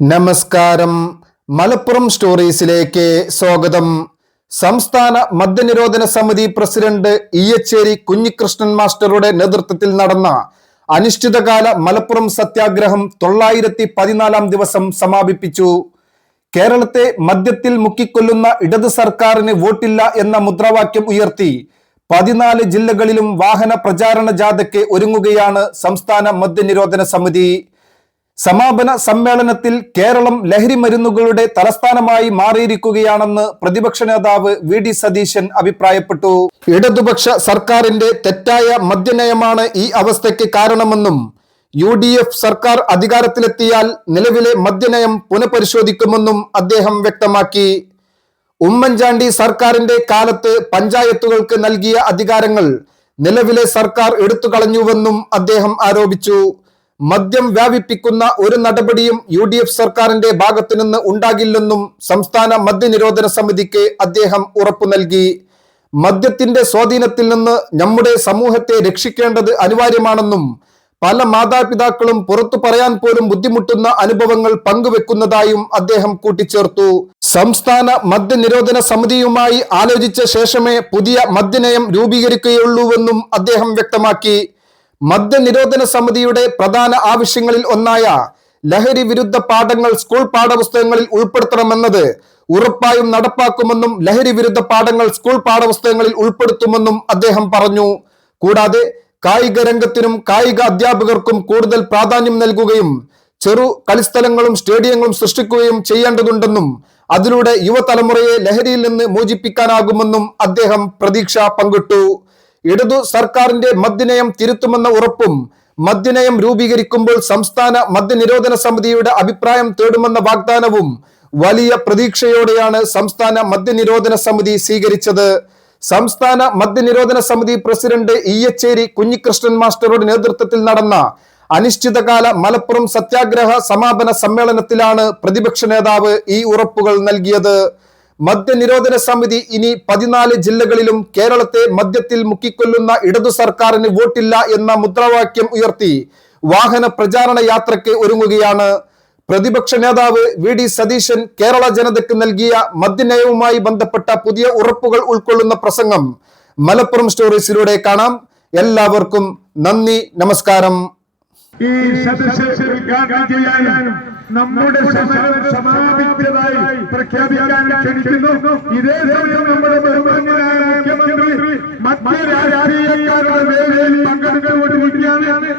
നമസ്കാരം. മലപ്പുറം സ്റ്റോറീസിലേക്ക് സ്വാഗതം. സംസ്ഥാന മദ്യനിരോധന സമിതി പ്രസിഡന്റ് ഇയ്യച്ചേരി കുഞ്ഞികൃഷ്ണൻ മാസ്റ്ററുടെ നേതൃത്വത്തിൽ നടന്ന അനിശ്ചിതകാല മലപ്പുറം സത്യാഗ്രഹം 914 ദിവസം സമാപിപ്പിച്ചു. കേരളത്തെ മദ്യത്തിൽ മുക്കിക്കൊല്ലുന്ന ഇടത് സർക്കാരിന് വോട്ടില്ല എന്ന മുദ്രാവാക്യം ഉയർത്തി 14 ജില്ലകളിലും വാഹന പ്രചാരണ ജാഥയ്ക്ക് ഒരുങ്ങുകയാണ് സംസ്ഥാന മദ്യനിരോധന സമിതി. സമാപന സമ്മേളനത്തിൽ കേരളം ലഹരി മരുന്നുകളുടെ തലസ്ഥാനമായി മാറിയിരിക്കുകയാണെന്ന് പ്രതിപക്ഷ നേതാവ് വി.ഡി. സതീശൻ അഭിപ്രായപ്പെട്ടു. ഇടതുപക്ഷ സർക്കാരിന്റെ തെറ്റായ മദ്യനയമാണ് ഈ അവസ്ഥയ്ക്ക് കാരണമെന്നും UDF സർക്കാർ അധികാരത്തിലെത്തിയാൽ നിലവിലെ മദ്യനയം പുനഃപരിശോധിക്കുമെന്നും അദ്ദേഹം വ്യക്തമാക്കി. ഉമ്മൻചാണ്ടി സർക്കാരിന്റെ കാലത്ത് പഞ്ചായത്തുകൾക്ക് നൽകിയ അധികാരങ്ങൾ നിലവിലെ സർക്കാർ എടുത്തുകളഞ്ഞുവെന്നും അദ്ദേഹം ആരോപിച്ചു. മദ്യം വ്യാപിപ്പിക്കുന്ന ഒരു നടപടിയും UDF സർക്കാരിന്റെ ഭാഗത്തു നിന്ന് ഉണ്ടാകില്ലെന്നും സംസ്ഥാന മദ്യനിരോധന സമിതിക്ക് അദ്ദേഹം ഉറപ്പു നൽകി. മദ്യത്തിന്റെ സ്വാധീനത്തിൽ നിന്ന് നമ്മുടെ സമൂഹത്തെ രക്ഷിക്കേണ്ടത് അനിവാര്യമാണെന്നും പല മാതാപിതാക്കളും പുറത്തു പറയാൻ പോലും ബുദ്ധിമുട്ടുന്ന അനുഭവങ്ങൾ പങ്കുവെക്കുന്നതായും അദ്ദേഹം കൂട്ടിച്ചേർത്തു. സംസ്ഥാന മദ്യനിരോധന സമിതിയുമായി ആലോചിച്ച ശേഷമേ പുതിയ മദ്യനയം രൂപീകരിക്കുകയുള്ളൂവെന്നും അദ്ദേഹം വ്യക്തമാക്കി. മദ്യനിരോധന സമിതിയുടെ പ്രധാന ആവശ്യങ്ങളിൽ ഒന്നായ ലഹരി വിരുദ്ധ പാഠങ്ങൾ സ്കൂൾ പാഠപുസ്തകങ്ങളിൽ ഉൾപ്പെടുത്തണമെന്നത് ഉറപ്പായും നടപ്പാക്കുമെന്നും ലഹരി വിരുദ്ധ പാഠങ്ങൾ സ്കൂൾ പാഠപുസ്തകങ്ങളിൽ ഉൾപ്പെടുത്തുമെന്നും അദ്ദേഹം പറഞ്ഞു. കൂടാതെ കായിക രംഗത്തിനും കായിക അധ്യാപകർക്കും കൂടുതൽ പ്രാധാന്യം നൽകുകയും ചെറു കളിസ്ഥലങ്ങളും സ്റ്റേഡിയങ്ങളും സൃഷ്ടിക്കുകയും ചെയ്യേണ്ടതുണ്ടെന്നും അതിലൂടെ യുവതലമുറയെ ലഹരിയിൽ നിന്ന് മോചിപ്പിക്കാനാകുമെന്നും അദ്ദേഹം പ്രതീക്ഷ പങ്കിട്ടു. ഇടതു സർക്കാരിന്റെ മദ്യനയം തിരുത്തുമെന്ന ഉറപ്പും മദ്യനയം രൂപീകരിക്കുമ്പോൾ സംസ്ഥാന മദ്യനിരോധന സമിതിയുടെ അഭിപ്രായം തേടുമെന്ന വാഗ്ദാനവും വലിയ പ്രതീക്ഷയോടെയാണ് സംസ്ഥാന മദ്യനിരോധന സമിതി സ്വീകരിച്ചത്. സംസ്ഥാന മദ്യനിരോധന സമിതി പ്രസിഡന്റ് ഇയ്യച്ചേരി കുഞ്ഞികൃഷ്ണൻ മാസ്റ്ററുടെ നേതൃത്വത്തിൽ നടന്ന അനിശ്ചിതകാല മലപ്പുറം സത്യാഗ്രഹ സമാപന സമ്മേളനത്തിലാണ് പ്രതിപക്ഷ നേതാവ് ഈ ഉറപ്പുകൾ നൽകിയത്. മദ്യനിരോധന സമിതി ഇനി 14 ജില്ലകളിലും കേരളത്തെ മദ്യത്തിൽ മുക്കിക്കൊല്ലുന്ന ഇടതു സർക്കാരിന് വോട്ടില്ല എന്ന മുദ്രാവാക്യം ഉയർത്തി വാഹന പ്രചാരണ യാത്രയ്ക്ക് ഒരുങ്ങുകയാണ്. പ്രതിപക്ഷ നേതാവ് വി.ഡി. സതീശൻ കേരള ജനതയ്ക്ക് നൽകിയ മദ്യനയവുമായി ബന്ധപ്പെട്ട പുതിയ ഉറപ്പുകൾ ഉൾക്കൊള്ളുന്ന പ്രസംഗം മലപ്പുറം സ്റ്റോറീസിലൂടെ കാണാം. എല്ലാവർക്കും നന്ദി, നമസ്കാരം. ഈ സദസ്സ് ഉദ്ഘാടനം ചെയ്യാനും നമ്മുടെ സമരം സമാപിച്ചതായി പ്രഖ്യാപിക്കാൻ ക്ഷണിക്കുന്നു. ഇതേ സമയം നമ്മുടെ ബഹുമാന്യനായ മുഖ്യമന്ത്രി മധ്യ രാഷ്ട്രീയക്കാരുടെ വേദിയിൽ പങ്കെടുത്തുകൊണ്ടിരിക്കുകയാണ്.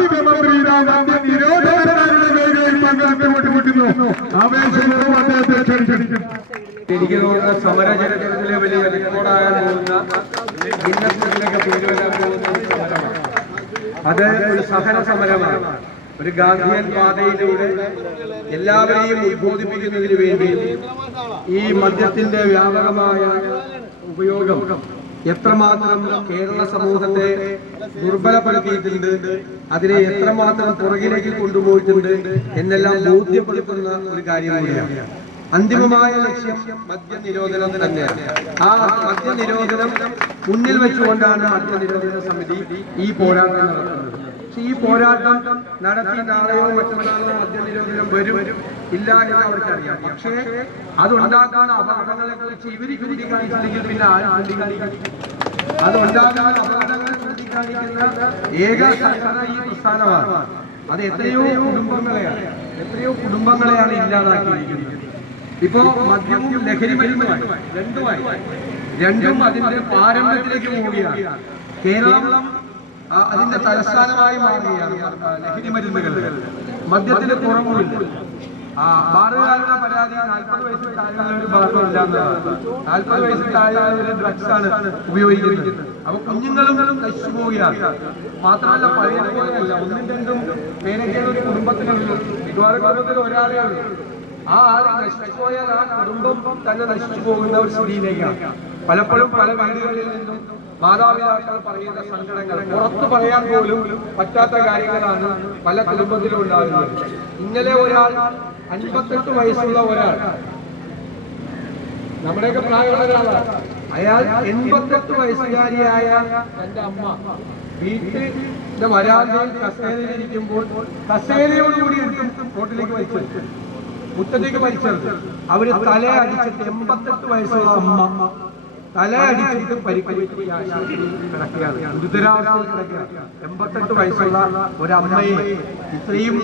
മുഖ്യമന്ത്രി മദ്യ നിരോധനക്കാരുടെ വേദിയിൽ പങ്കെടുത്തുകൊണ്ടിരിക്കുന്നു. ആവേശപൂർവ്വം അദ്ദേഹത്തെ ക്ഷണിക്കുന്നു. എനിക്ക് തോന്നുന്ന സമരചരിത്രത്തിലെ വലിയ റെക്കോർഡാകാൻ പോകുന്ന ഭിന്നത്തിലേക്ക് പേര് വരാൻ പോകുന്ന അത് ഒരു സഹന സമരമാണ്. ഒരു ഗാന്ധിയൻ പാതയിലൂടെ എല്ലാവരെയും ഉദ്ബോധിപ്പിക്കുന്നതിന് വേണ്ടി ഈ മദ്യത്തിന്റെ വ്യാപകമായ ഉപയോഗം എത്രമാത്രം കേരള സമൂഹത്തെ ദുർബലപ്പെടുത്തിയിട്ടുണ്ട്, അതിനെ എത്രമാത്രം പുറകിലേക്ക് കൊണ്ടുപോയിട്ടുണ്ട് എന്നെല്ലാം ബോധ്യപ്പെടുത്തുന്ന ഒരു കാര്യം കൂടിയാണ്. അന്തിമമായ ലക്ഷ്യം മദ്യനിരോധനം തന്നെയാണ്. ആ മദ്യനിരോധനം മുന്നിൽ വെച്ചുകൊണ്ടാണ് മദ്യനിരോധന സമിതി ഈ പോരാട്ടം നടത്തുന്നത്. പക്ഷെ ഈ പോരാട്ടം നടത്തി നാളെയോ മറ്റന്നാളോ മദ്യനിരോധനം വരും ഇല്ല എന്ന് അവർക്കറിയാം. പക്ഷേ അതുണ്ടാക്കുന്ന അപകടങ്ങളെ കുറിച്ച് ഇവർ ചൂണ്ടിക്കാണിച്ചില്ലെങ്കിൽ പിന്നെ ആരും ചൂണ്ടിക്കാണിക്കും? അതുണ്ടാകുന്ന അപകടങ്ങൾ ചൂണ്ടിക്കാണിക്കുന്ന ഏക സംഘടന ഈ പ്രസ്ഥാനമാണ്. അത് എത്രയോ കുടുംബങ്ങളെയാണ് ഇല്ലാതാക്കിയിരിക്കുന്നത്. ഇപ്പോ മദ്യവും ലഹരി മരുന്നുമായി രണ്ടും അതിന്റെ പാരമ്പര്യത്തിലേക്ക് പോവുകയാണ്. കേരളം അതിന്റെ തലസ്ഥാനമായി മാറുകയാണ്. ലഹരി മരുന്നുകൾ മദ്യത്തിന് കുറവുമില്ല. ബാറുകാരുടെ പരാതി 40 വയസ്സിൽ താഴെയുള്ള ഒരു ബാറും ഇല്ലാന്നതാണ്. 40 വയസ്സിൽ താഴെയുള്ള ഡ്രഗ്സ് ആണ് ഉപയോഗിക്കുന്നത്. അപ്പൊ കുഞ്ഞുങ്ങളും നശിച്ചു പോവുകയാണ്. മാത്രമല്ല പഴയതുപോലെയല്ല. 1-2 പേരൊക്കെയാണ് ഒരു കുടുംബത്തിനുള്ളൂ. മിക്കവാറും കുടുംബത്തിൽ ഒരാളേ ഉള്ളൂ. ആ ആൾ നശിച്ചു പോയാൽ ആ കുടുംബം തന്നെ നശിച്ചു പോകുന്ന ഒരു സ്ഥിതിയിലേക്കാണ്. പലപ്പോഴും പല വീടുകളിൽ നിന്നും മാതാപിതാക്കൾ പറയുന്ന സങ്കടങ്ങൾ പുറത്തു പറയാൻ പോലും പറ്റാത്ത കാര്യങ്ങളാണ് പല കുടുംബത്തിലും ഉണ്ടാകുന്നത്. ഇന്നലെ ഒരാൾ 58 വയസ്സുള്ള ഒരാൾ, നമ്മുടെയൊക്കെ പ്രായമുള്ള ഒരാളാണ്, അയാൾ 88 വയസ്സുകാരിയായ തന്റെ അമ്മ വീട്ടിൽ വരാന്തയിൽ കസേരയിലിരിക്കുമ്പോൾ കസേരയോടുകൂടി എടുത്തും റോട്ടിലേക്ക് വലിച്ചെടുത്തു, മുറ്റത്തേക്ക് വലിച്ചെടുത്തു. അവര് തല അടിച്ചിട്ട് 88 വയസ്സുള്ള അമ്മ തല അടിച്ചിട്ട് പരിക്കേറ്റ് ആശുപത്രിയിൽ കിടക്കുകയാണ്, ഗുരുതരാവസ്ഥയിൽ കിടക്കുകയാണ്. 88 വയസ്സുള്ള ഒരമ്മയെ ഇത്രയും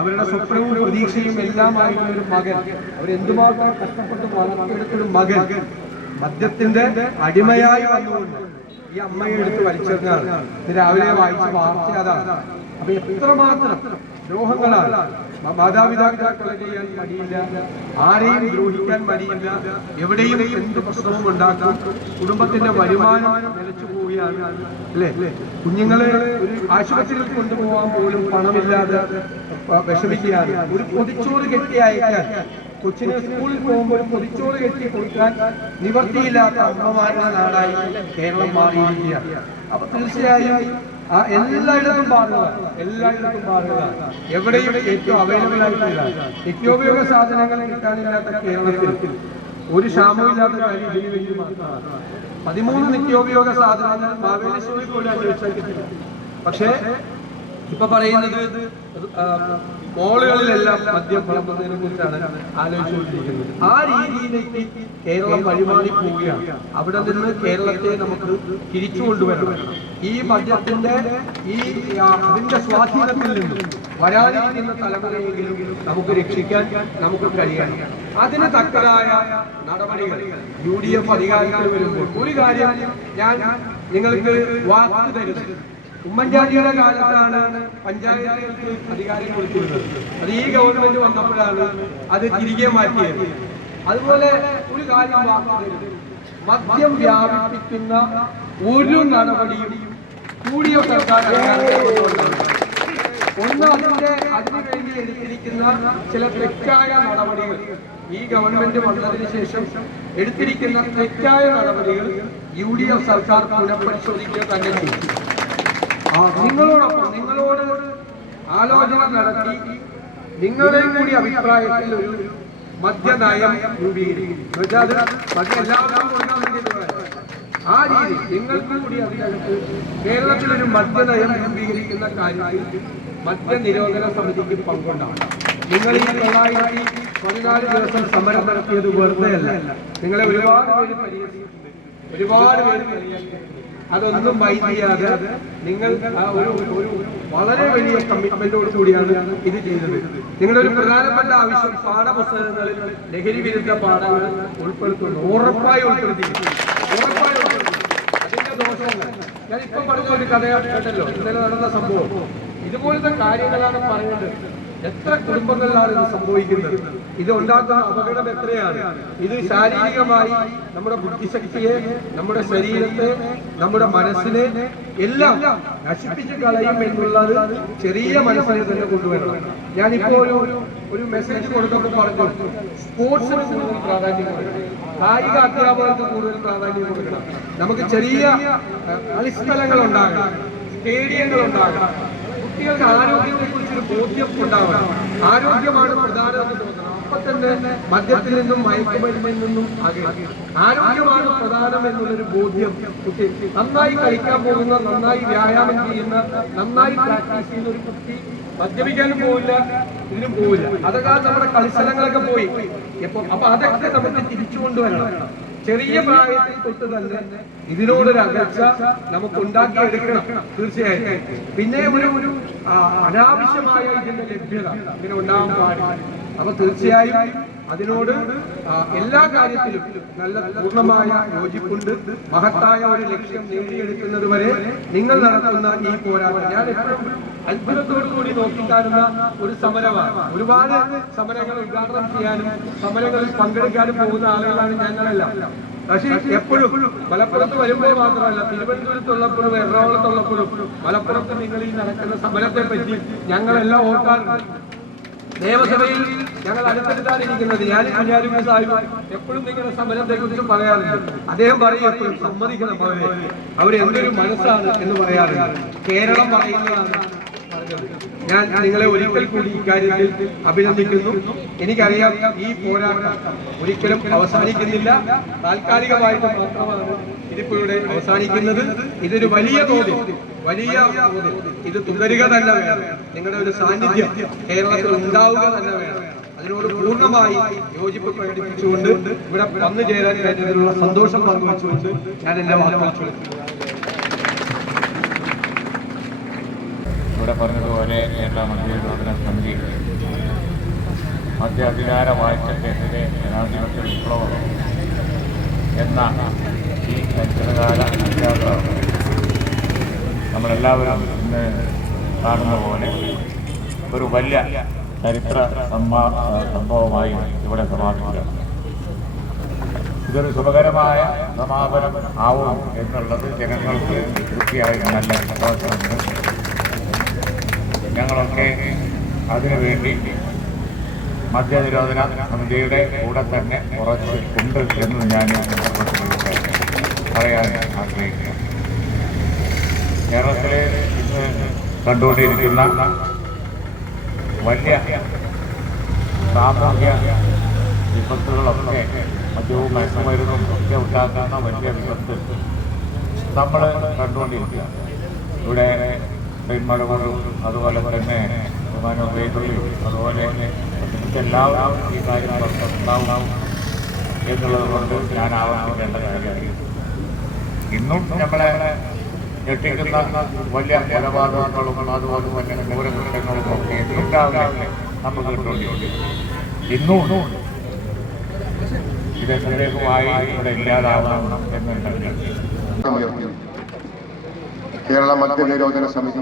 അവരുടെ സ്വപ്നവും പ്രതീക്ഷയും എല്ലാമായിട്ടുള്ള ഒരു മകൻ, അവരെന്തുമാത്രം കഷ്ടപ്പെട്ട് വളർത്തിയെടുത്തൊരു മകൻ മദ്യത്തിന്റെ അടിമയായി വന്നുകൊണ്ട് ഈ അമ്മയെ എടുത്ത് വലിച്ചെറിഞ്ഞാണ്. രാവിലെ വായിച്ച വാർത്ത അതാണ്. അപ്പൊ എത്രമാത്രം ദ്രോഹങ്ങളാണ്. മാതാപിതാക്കളെ കൊല ചെയ്യാൻ മടിയില്ല, ആരെയും ദ്രോഹിക്കാൻ മടിയില്ല, എവിടെയും എന്ത് പ്രശ്നവും ഉണ്ടാക്കാം. കുടുംബത്തിന്റെ വരുമാനം നിലച്ചു പോവുകയാണ് അല്ലേ? കുഞ്ഞുങ്ങളെ ഒരു ആശുപത്രിയിൽ കൊണ്ടുപോകാൻ പോലും പണമില്ലാതെ വിഷമിക്കുകയാണ്. ഒരു പൊതിച്ചോറ് കെട്ടി അയക്കാൻ, കൊച്ചിനെ സ്കൂളിൽ പോകുമ്പോൾ ഒരു പൊതിച്ചോറ് കെട്ടി കൊടുക്കാൻ നിവർത്തിയില്ലാത്ത അമ്മമാരുടെ നാടായി കേരളം മാറിയിരിക്കുകയാണ്. അപ്പൊ തീർച്ചയായും എല്ലായിടത്തും പാടുക, എല്ലായിടത്തും പാടുക. എവിടെയും ഏറ്റവും അവൈലബിൾ ആയിട്ടില്ല. നിത്യോപയോഗ സാധനങ്ങൾ കിട്ടാനില്ലാത്ത കേരളത്തിൽ ഒരു ക്ഷാമമില്ലാത്ത കാര്യം ഇതിന് വേണ്ടി മാത്രമാണ്. 13 നിത്യോപയോഗ സാധനങ്ങൾ മാവേലി സ്റ്റോറിൽ പോലും അന്വേഷിച്ചാൽ കിട്ടില്ല. പക്ഷേ ഇപ്പൊ പറയുന്നത് മോളുകളിലെല്ലാം മദ്യം വിളമ്പുന്നതിനെ കുറിച്ചാണ് ആലോചിച്ചുകൊണ്ടിരിക്കുന്നത്. ആ രീതിയിലേക്ക് കേരളം വഴിമാറി പോവുകയാണ്. അവിടെ നിന്ന് കേരളത്തെ നമുക്ക് തിരിച്ചു കൊണ്ടുവരണം. ഈ മദ്യത്തിന്റെ അതിന്റെ സ്വാധീനത്തിൽ നിന്നും വരാനിരിക്കുന്ന തലമുറയെങ്കിലും നമുക്ക് രക്ഷിക്കാൻ നമുക്ക് കഴിയണം. അതിന് തക്കതായ നടപടികൾ UDF അധികാരത്തിൽ വരുമ്പോൾ ഒരു കാര്യം ഞാൻ നിങ്ങൾക്ക് വാക്ക് തരുന്നു. ഉമ്മൻചാണ്ടിയുടെ കാലത്താണ് പഞ്ചായത്തുകൾക്ക് അധികാരം കൊടുത്തിരുന്നത്. അത് ഈ ഗവൺമെന്റ് വന്നപ്പോഴാണ് അത് തിരികെ മാറ്റിയത്. അതുപോലെ ഒരു കാര്യം വാർത്തരുത്, മദ്യം വ്യാപിപ്പിക്കുന്ന ഒരു നടപടിയും കൂടിയ സർക്കാർ ഒന്ന് അതിനുവേണ്ടി എടുത്തിരിക്കുന്ന ചില തെറ്റായ നടപടികൾ, ഈ ഗവൺമെന്റ് വന്നതിന് ശേഷം എടുത്തിരിക്കുന്ന തെറ്റായ നടപടികൾ UDF സർക്കാർ പുനഃപരിശോധിക്കുക തന്നെ ചെയ്യും. നിങ്ങളോട് ആലോചന നടത്തി നിങ്ങളുടെ കൂടി അഭിപ്രായത്തിൽ ഒരു മദ്യനയം രൂപീകരിക്കും. മദ്യം എല്ലാവർക്കും കൊടുക്കാൻ വേണ്ടിയിട്ടുള്ള ആ രീതി നിങ്ങൾക്ക് കൂടി അതിനകത്ത് കേരളത്തിലൊരു മദ്യനയം രൂപീകരിക്കുന്ന കാര്യത്തിൽ മദ്യനിരോധന സമിതിക്ക് പങ്കുണ്ടാവും. നിങ്ങൾ ഈ 914 ദിവസം സമരം നടത്തിയത് വെറുതെയല്ല. നിങ്ങളെ ഒരുപാട് പേര് പരിഹരിച്ചിട്ടുണ്ട്, ഒരുപാട് പേര് പരിഹരിച്ചിട്ടുണ്ട്. അതൊന്നും വൈകിയാതെ നിങ്ങൾ ഒരു വളരെ വലിയ കമ്മിറ്റ്മെന്റോട് കൂടിയാണ് ഇത് ചെയ്തത്. നിങ്ങളുടെ ഒരു പ്രധാനപ്പെട്ട ആവശ്യം പാഠപുസ്തകങ്ങളിൽ ലഹരി വിരുദ്ധ പാഠങ്ങൾ ഉൾപ്പെടുത്തുന്നു. ഉറപ്പായി ഉൾപ്പെടുത്തിയിട്ടുണ്ട്. അതിന്റെ ദോഷങ്ങൾ ഞാൻ ഇപ്പൊ പറഞ്ഞ ഒരു കഥ കേട്ടല്ലോ, ഇന്നലെ നടന്ന സംഭവം. ഇതുപോലത്തെ കാര്യങ്ങളാണ് പറയുന്നത്. എത്ര കുടുംബങ്ങളിലാണ് ഇത് സംഭവിക്കുന്നത്? ഇത് ഉണ്ടാക്കുന്ന അപകടം എത്രയാണ്? ഇത് ശാരീരികമായി നമ്മുടെ ബുദ്ധിശക്തിയെ, നമ്മുടെ ശരീരത്തെ, നമ്മുടെ മനസ്സിനെ എല്ലാം നശിപ്പിച്ച് കളയും എന്നുള്ളത് ചെറിയ മനസ്സിനെ തന്നെ കൊണ്ടുവരണം. ഞാനിപ്പോ ഒരു മെസ്സേജ് കൊടുത്തപ്പോൾ പറഞ്ഞു, സ്പോർട്സിന് കൂടുതൽ പ്രാധാന്യം കൊടുക്കണം, കായിക അധ്യാപകർക്ക് കൂടുതൽ പ്രാധാന്യം കൊടുക്കണം. നമുക്ക് ചെറിയ കളിസ്ഥലങ്ങൾ ഉണ്ടാകണം, സ്റ്റേഡിയങ്ങൾ ഉണ്ടാകണം. കുട്ടികൾക്ക് ആരോഗ്യത്തെ കുറിച്ചൊരു ബോധ്യം ഉണ്ടാവണം. ആരോഗ്യമാണ് പ്രധാനമെന്ന് തോന്നണം. അപ്പൊ തന്നെ മദ്യത്തിൽ നിന്നും മയക്കുമരുന്നിൽ നിന്നും ആരോഗ്യമാണ് പ്രധാനം എന്നുള്ളൊരു ബോധ്യം കുട്ടി, നന്നായി കളിക്കാൻ പോകുന്ന, നന്നായി വ്യായാമം ചെയ്യുന്ന, നന്നായി പ്രാക്ടീസ് ചെയ്യുന്ന ഒരു കുട്ടി മദ്യപിക്കാനും പോവില്ല, ഇതിനും പോവില്ല. അതൊക്കെ നമ്മുടെ കളിസ്ഥലങ്ങളൊക്കെ പോയി. അപ്പൊ അതൊക്കെ നമുക്ക് തിരിച്ചു കൊണ്ടുവരണം. ചെറിയ പ്രായത്തിൽ തൊട്ട് തന്നെ ഇതിനോടൊരു അകൽച്ച നമുക്ക് ഉണ്ടാക്കിയെടുക്കണം തീർച്ചയായും. പിന്നെ ഒരു അനാവശ്യമായ ഇതിന്റെ ലഭ്യത ഇങ്ങനെ ഉണ്ടാകാൻ പാടില്ല. അപ്പൊ തീർച്ചയായും അതിനോട് എല്ലാ കാര്യത്തിലും നല്ല പൂർണ്ണമായ യോജിപ്പുണ്ട്. മഹത്തായ ഒരു ലക്ഷ്യം നേടിയെടുക്കുന്നത് വരെ നിങ്ങൾ നടത്തുന്ന ഈ പോരാട്ടം ഞാൻ എപ്പോഴും അത്ഭുതത്തോടുകൂടി നോക്കിക്കാരുന്ന ഒരു സമരമാണ്. ഒരുപാട് സമരങ്ങൾ ഉദ്ഘാടനം ചെയ്യാനും സമരങ്ങളിൽ പങ്കെടുക്കാനും പോകുന്ന ആളുകളാണ് ഞങ്ങളെല്ലാം. പക്ഷേ എപ്പോഴും മലപ്പുറത്ത് വരുമ്പോൾ മാത്രമല്ല, തിരുവനന്തപുരത്തുള്ളപ്പോഴും എറണാകുളത്തുള്ളപ്പോഴും മലപ്പുറത്ത് നിങ്ങൾ ഈ നടക്കുന്ന സമരത്തെ പറ്റി ഞങ്ങളെല്ലാം ഓർക്കാറുണ്ട്. നിയമസഭയിൽ ഞങ്ങൾ അടുത്തടുത്താണ് ഇരിക്കുന്നത്. ഞാനും കുഞ്ഞാലിക്കുട്ടി സാഹിബ് എപ്പോഴും നിങ്ങളുടെ സമരത്തെ കുറിച്ച് പറയാറുണ്ട്. അദ്ദേഹം പറയും എപ്പോഴും സമ്മതിക്കണം, അവരെന്തൊരു മനസ്സാണ് എന്ന് പറയാറുണ്ട്. കേരളം പറയുന്നതാണ് പറഞ്ഞത്. ഞാൻ നിങ്ങളെ ഒരിക്കൽ കൂടി ഇക്കാര്യത്തിൽ അഭിനന്ദിക്കുന്നു. എനിക്കറിയാം ഈ പോരാട്ടം ഒരിക്കലും അവസാനിക്കുന്നില്ല, താൽക്കാലികമായിട്ട് മാത്രമാണ് ഇതിപ്പോഴുടെ അവസാനിക്കുന്നത്. ഇതൊരു വലിയ തോതിൽ ഇത് തുടരുക തന്നെ വേണം. നിങ്ങളുടെ ഒരു സാന്നിധ്യം കേരളത്തിൽ ഉണ്ടാവുക തന്നെ വേണം. അതിനോട് പൂർണ്ണമായി യോജിപ്പ് പ്രകടിപ്പിച്ചുകൊണ്ട് ഇവിടെ വന്നു ചേരാൻ കഴിഞ്ഞതിലുള്ള സന്തോഷം പങ്കുവെച്ചുകൊണ്ട് ഞാൻ എന്റെ വാക്കുകൾ ചൊല്ലുന്നു. ഇവിടെ പറഞ്ഞതുപോലെ കേരള മദ്യനിരോധന സമിതി മദ്യാധികാര വാഴ്ചക്കെതിരെ ജനാധിപത്യ വിപ്ലവം എന്ന ഈ ചരിത്രകാല യാത്ര നമ്മളെല്ലാവരും ഇന്ന് കാണുന്ന പോലെ ഒരു വലിയ ചരിത്ര സംഭവമായി ഇവിടെ സമാപിക്കുകയാണ്. ഇതൊരു ശുഭകരമായ സമാപനം ആവും എന്നുള്ളത് ജനങ്ങൾക്ക് തീർച്ചയായും നല്ല വിശ്വാസമുണ്ട്. ഞങ്ങളൊക്കെ അതിനുവേണ്ടി മദ്യനിരോധന സമിതിയുടെ കൂടെ തന്നെ കുറച്ച് ഉണ്ട് എന്ന് ഞാൻ പറയാൻ ആഗ്രഹിക്കുന്നു. കേരളത്തിലെ ഇന്ന് കണ്ടുകൊണ്ടിരിക്കുന്ന വലിയ സാമൂഹ്യ വിപത്തുകളൊക്കെ മദ്യവും മയക്കുമരുന്നും ഒക്കെ ഉണ്ടാക്കുന്ന വലിയ വിപത്ത് നമ്മൾ കണ്ടുകൊണ്ടിരിക്കുക. ഇവിടെ പെൺമഴകളും അതുപോലെ തന്നെ വിമാനോപയോഗങ്ങളും അതുപോലെ എല്ലാവരും ഈ കാര്യങ്ങളൊക്കെ ഉണ്ടാവും എന്നുള്ളത് കൊണ്ട് ഞാൻ ആവർത്തിക്കേണ്ട കാര്യമില്ല. ഇന്നും നമ്മളെ ഞെട്ടിക്കുന്ന വലിയ കൊലപാതകങ്ങളും അതുപോലെ തന്നെ ക്രൂരകൃത്യങ്ങളും ഒക്കെ എന്നും രാവിലെ നമുക്ക് കിട്ടുന്നുണ്ട്. ഇന്നും ഇത് എന്നേക്കുമായി ഇവിടെ ഇല്ലാതാവണം എന്നുണ്ടെങ്കിൽ കേരള മദ്യനിരോധന സമിതി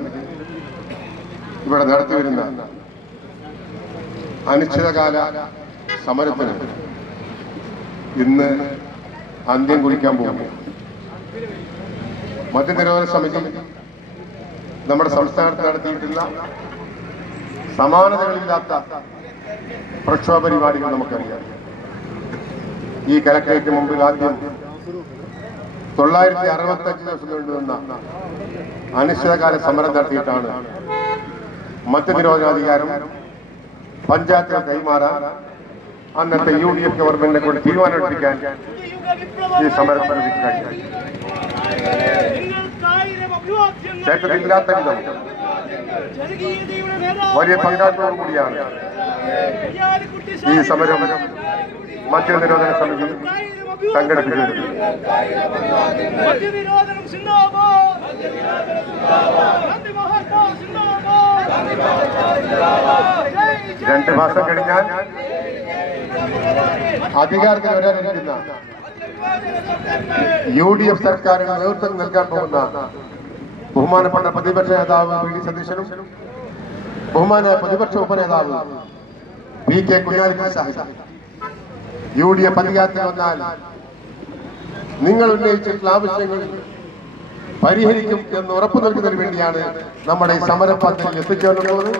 ഇവിടെ നടത്തിവരുന്ന അനിശ്ചിതകാല സമരത്തിന് ഇന്ന് അന്ത്യം കുറിക്കാൻ പോകുന്നു. മദ്യനിരോധന സമിതി നമ്മുടെ സംസ്ഥാനത്ത് നടത്തിയിട്ടുള്ള സമാനതകളില്ലാത്ത പ്രക്ഷോഭ പരിപാടികൾ നമുക്കറിയാം. ഈ കലക്ടറേറ്റ് മുമ്പിൽ ആദ്യം 965 ദിവസം നീണ്ടുനിന്ന അനിശ്ചിതകാല സമരം നടത്തിയിട്ടാണ് മദ്യനിരോധനാധികാരം പഞ്ചായത്തുകൾ കൈമാറാൻ അന്നത്തെ UDF ഗവൺമെന്റിനെ കൊണ്ട് തീരുമാനമെടുപ്പിക്കാൻ ഈ സമരം പ്രവർത്തിച്ചു കഴിഞ്ഞു. ചരിത്രത്തിലില്ലാത്ത വിധം വലിയ പങ്കാളിത്തോടുകൂടിയാണ് ഈ സമരം മദ്യനിരോധന സമിതി സംഘടിപ്പിച്ചത്. രണ്ട് മാസം കഴിഞ്ഞാൽ അധികാരത്തിൽ വരാനിരിക്കുന്ന UDF സർക്കാരിന് നേതൃത്വം നൽകാൻ പോകുന്ന ബഹുമാനപ്പെട്ട പ്രതിപക്ഷ നേതാവ് വി.ഡി. സതീശനും ബഹുമാന പ്രതിപക്ഷ ഉപനേതാവ് P.K. കുഞ്ഞാലിക്കുട്ടി സാഹിബ് UDF അധികാരത്തിൽ വന്നാൽ നിങ്ങൾ ഉന്നയിച്ചിട്ടുള്ള ആവശ്യങ്ങൾ പരിഹരിക്കും എന്ന് ഉറപ്പു നൽകുന്നതിന് വേണ്ടിയാണ് നമ്മുടെ ഈ സമരപദ്ധതിയിൽ എത്തിച്ചേർന്നത്.